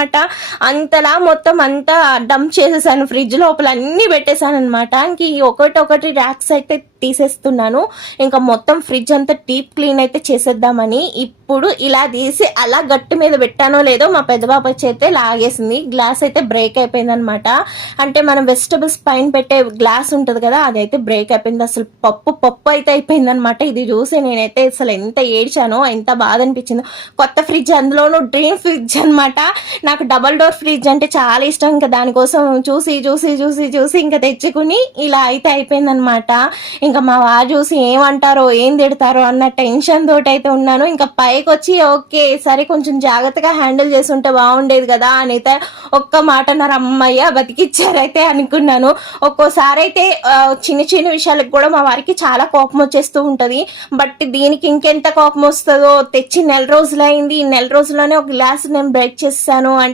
అనమాట అంతలా మొత్తం అంతా డంప్ చేసేసాను. ఫ్రిడ్జ్ లోపల అన్ని పెట్టేశాను అనమాట ఇంక ఒకటి ఒకటి ర్యాక్స్ అయితే తీసేస్తున్నాను. ఇంకా మొత్తం ఫ్రిడ్జ్ అంతా డీప్ క్లీన్ అయితే చేసేద్దామని ఇప్పుడు ఇలా తీసి అలా గట్టి మీద పెట్టానో లేదో మా పెద్ద బాబు వచ్చి అయితే లాగేసింది. గ్లాస్ అయితే బ్రేక్ అయిపోయింది అనమాట అంటే మనం వెజిటబుల్స్ పైన పెట్టే గ్లాస్ ఉంటుంది కదా అదైతే బ్రేక్ అయిపోయింది. అసలు పప్పు పప్పు అయితే అయిపోయింది అనమాట ఇది చూసి నేనైతే అసలు ఎంత ఏడ్చానో ఎంత బాధ అనిపించిందో. కొత్త ఫ్రిడ్జ్ అందులోనూ డ్రీమ్ ఫ్రిడ్జ్ అనమాట నాకు డబల్ డోర్ ఫ్రిడ్జ్ అంటే చాలా ఇష్టం. ఇంకా దానికోసం చూసి చూసి చూసి చూసి ఇంకా తెచ్చుకుని ఇలా అయితే అయిపోయింది అనమాట ఇంకా మా వారు చూసి ఏమంటారో ఏం తిడతారో అన్న టెన్షన్ తోటి అయితే ఉన్నాను. ఇంకా పైకి వచ్చి ఓకే సరే కొంచెం జాగ్రత్తగా హ్యాండిల్ చేసి ఉంటే బాగుండేది కదా అని అయితే ఒక్క మాట నా అమ్మయ్య బతికిచ్చారైతే అనుకున్నాను. ఒక్కోసారి అయితే చిన్న చిన్న విషయాలకు కూడా మా వారికి చాలా కోపం వచ్చేస్తూ ఉంటుంది. బట్ దీనికి ఇంకెంత కోపం వస్తుందో తెచ్చి నెల రోజులైంది. నెల రోజుల్లోనే ఒక గ్లాస్ నేను బ్రేక్ చేస్తాను అంటే